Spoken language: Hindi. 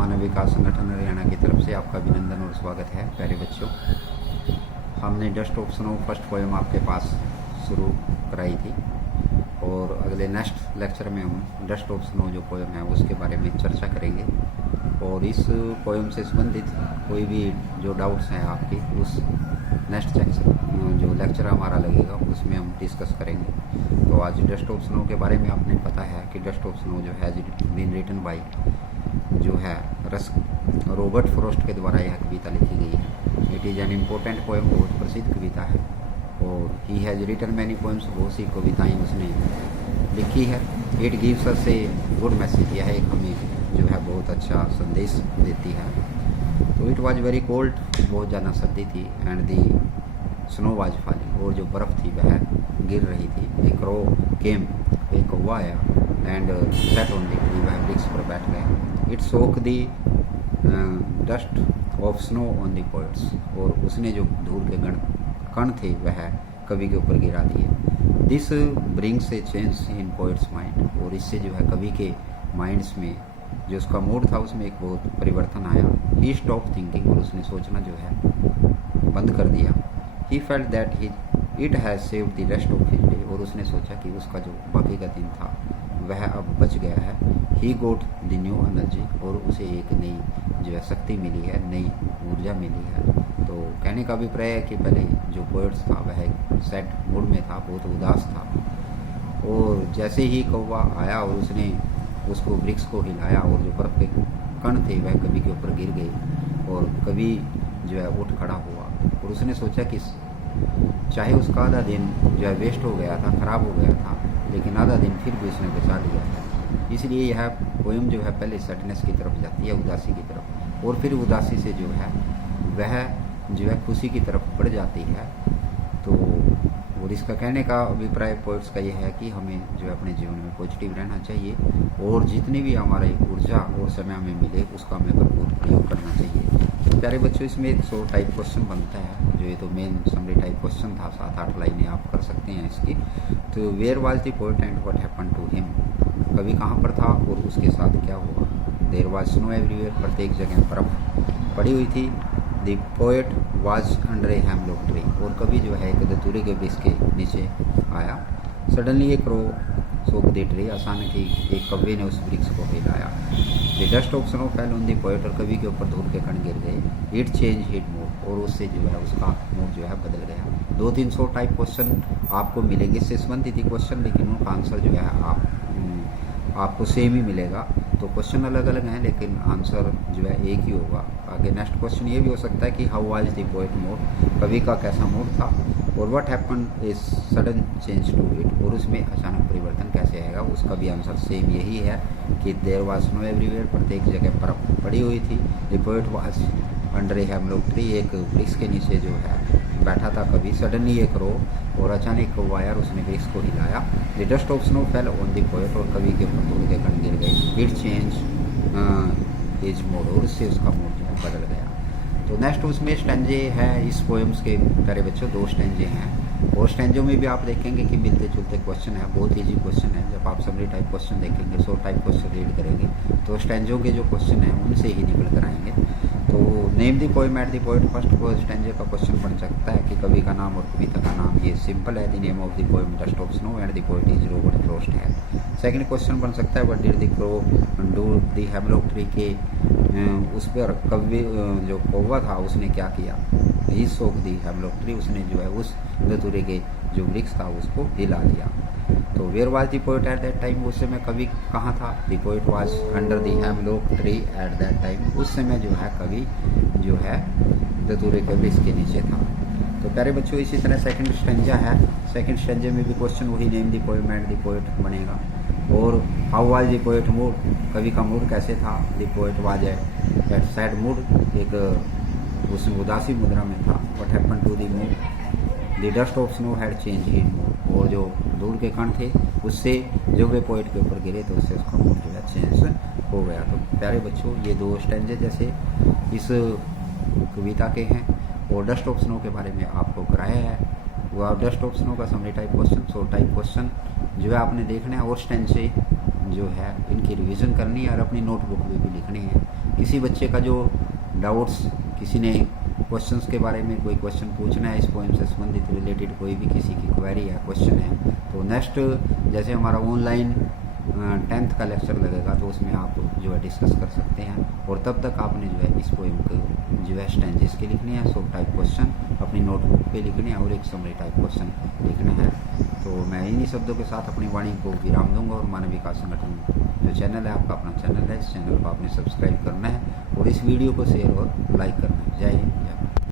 मानव विकास संगठन हरियाणा की तरफ से आपका अभिनंदन और स्वागत है। प्यारे बच्चों, हमने dust of snow first poem आपके पास शुरू कराई थी और अगले नेक्स्ट लेक्चर में हम डस्ट ऑफ स्नो जो पोएम है उसके बारे में चर्चा करेंगे। और इस पोएम से संबंधित कोई भी जो डाउट्स हैं आपके, उस नेक्स्ट जो लेक्चर हमारा लगेगा उसमें हम डिस्कस करेंगे। तो आज डस्ट ऑफ स्नो के बारे में आपने पता है कि डस्ट ऑफ स्नो जो है बीन रिटन बाई जो है रॉबर्ट फ्रॉस्ट के द्वारा यह कविता लिखी गई है। It is an important poem, बहुत प्रसिद्ध कविता है और he has written many poems, बहुत सी कविताएँ उसने लिखी है। It gives us a good message, यह एक हमें जो है बहुत अच्छा संदेश देती है। तो इट वॉज वेरी कोल्ड, बहुत ज़्यादा सर्दी थी, and the snow was falling, और जो बर्फ़ थी वह गिर रही थी। एक रो केम, एक कौवा आया, and set on the tree, वह वृक्ष पर बैठ गया। It soak the dust of snow on the poets, और उसने जो धूल के कण थे वह कवि के ऊपर गिरा दिए। This brings A change in poets mind, और इससे जो है कवि के माइंड्स में जो उसका मूड था उसमें एक बहुत परिवर्तन आया। ही स्टॉप थिंकिंग, और उसने सोचना जो है बंद कर दिया। He felt that it has saved the rest of his day, और उसने सोचा कि उसका जो बाकी का दिन था वह अब बच गया है। ही गोट द न्यू एनर्जी, और उसे एक नई जो है शक्ति मिली है, नई ऊर्जा मिली है। तो कहने का अभिप्राय है कि पहले जो पोएट्स था वह एक सैड मूड में था, बहुत उदास था, और जैसे ही कौवा आया और उसने उसको वृक्ष को हिलाया और जो बर्फ के कण थे वह कवि के ऊपर गिर गए, और कवि जो है उठ खड़ा हुआ और उसने सोचा कि चाहे उसका आधा दिन जो है वेस्ट हो गया था, ख़राब हो गया था, लेकिन आधा दिन फिर भी उसने बचा लिया है। इसलिए यह पोएम जो है पहले सैडनेस की तरफ जाती है, उदासी की तरफ, और फिर उदासी से जो है वह जो है खुशी की तरफ बढ़ जाती है। तो और इसका कहने का अभिप्राय पोएट्स का यह है कि हमें जो है अपने जीवन में पॉजिटिव रहना चाहिए, और जितनी भी हमारी ऊर्जा और समय हमें मिले उसका हमें भरपूर प्रयोग करना चाहिए। तो प्यारे बच्चों, इसमें एक 100 टाइप क्वेश्चन बनता है, जो ये तो मेन समरी टाइप क्वेश्चन था, 7-8 लाइनें आप कर सकते हैं इसकी। तो where was the poet and what happened to him, कवि कहाँ पर था और उसके साथ क्या हुआ। देयर वाज स्नो एवरीवेयर, प्रत्येक जगह बर्फ पड़ी हुई थी। The poet was under a hemlock tree, और कवि जो है एक दतूरे के वृक्ष के नीचे आया। सडनली एक रो सोक द ट्री, अचानक ही एक कौवे ने उस वृक्ष को हिलाया। The dust of snow fell on the poet, और कवि के ऊपर धूल के कण गिर गए। इट चेंज हिट मूड, और उससे जो है उसका मूड जो है बदल गया। 200-300 टाइप क्वेश्चन आपको मिलेंगे इससे संबंधित ही क्वेश्चन, लेकिन उनका आंसर जो है आपको सेम ही मिलेगा। तो क्वेश्चन अलग अलग हैं लेकिन आंसर जो है एक ही होगा। आगे नेक्स्ट क्वेश्चन ये भी हो सकता है कि how was the poet mood, कवि का कैसा मूड था, और what happened is sudden change to it, और उसमें अचानक परिवर्तन कैसे आएगा। उसका भी आंसर सेम यही है कि देयर वाज स्नो एवरीवेयर, प्रत्येक जगह बर्फ पड़ी हुई थी। The poet was under a hemlock tree, एक वृक्ष के नीचे जो है बैठा था कवि। सडनली एक रो, और अचानक कौवा आया और उसने वृक्ष को हिलाया। The dust of snow fell on the poet, और कवि के ऊपर धूल के कण गिर गए। इट चेंज हिज मूड, और उससे उसका मूड जो है बदल गया। तो नेक्स्ट उसमें स्टैंजे है इस पोएम्स के प्यारे बच्चों, 2 स्टैंजे हैं, और स्टैंजों में भी आप देखेंगे कि मिलते जुलते क्वेश्चन है, बहुत ईजी क्वेश्चन है। जब आप समरी टाइप क्वेश्चन देखेंगे, 100 टाइप क्वेश्चन रीड करेंगे, तो स्टैंजों के जो क्वेश्चन हैं उनसे ही निकल कर आएंगे। तो name the poem at the poet, first stanza का क्वेश्चन बन सकता है कि कवि का नाम और कविता का नाम, ये सिंपल है। The name of the poem dust of snow and the poet is Robert Frost है। सेकंड क्वेश्चन बन सकता है what did the crow do the hemlock tree, के उस पर कवि जो कौवा था उसने क्या किया। ही सोक द हेमलॉक ट्री, उसने जो है उस दतूरे के जो वृक्ष था उसको हिला दिया। तो where was the poet at that time, उस समय कवि कहाँ था। The poet was under the hemlock tree at that time, उस समय जो है कवि जो है दतूरे के वृक्ष के नीचे था। तो प्यारे बच्चों, इसी तरह सेकंड स्टैंजा है, सेकंड स्टैंजे में भी क्वेश्चन वही name the poem and the poet बनेगा। और how was the poet mood, कवि का मूड कैसे था। The poet was at sad mood, एक उस उदासी मुद्रा में था। What happened to the mood, the dust of snow had change his mood, और जो धूल के कण थे उससे जो वे पोएट के ऊपर गिरे तो उससे उसका मूड जो है चेंज हो गया। तो प्यारे बच्चों, ये 2 स्टैंजे जैसे इस कविता के हैं, और डस्ट ऑफ स्नो के बारे में आपको कराया है। वो आप डस्ट ऑफ स्नो का summary type question, 100 type question जो है आपने देखना है, और स्टैंजे जो है इनकी रिवीजन करनी है और अपनी नोटबुक में भी लिखनी है। किसी बच्चे का जो डाउट्स, किसी ने क्वेश्चंस के बारे में कोई क्वेश्चन पूछना है, इस पोएम से संबंधित रिलेटेड कोई भी किसी की क्वेरी है, क्वेश्चन है, तो नेक्स्ट जैसे हमारा ऑनलाइन 10th का लेक्चर लगेगा तो उसमें आप जो है डिस्कस कर सकते हैं। और तब तक आपने जो है इस पोएम को जो है स्टैंजेस के लिखने हैं, 100 टाइप क्वेश्चन अपनी नोटबुक पे लिखने हैं और एक समरी टाइप क्वेश्चन लिखने हैं। तो मैं इन्हीं शब्दों के साथ अपनी वाणी को विराम दूंगा और मानव विकास संगठन जो चैनल है आपका अपना चैनल है, इस चैनल को आपने सब्सक्राइब करना है और इस वीडियो को शेयर और लाइक करना है। जय हिंद।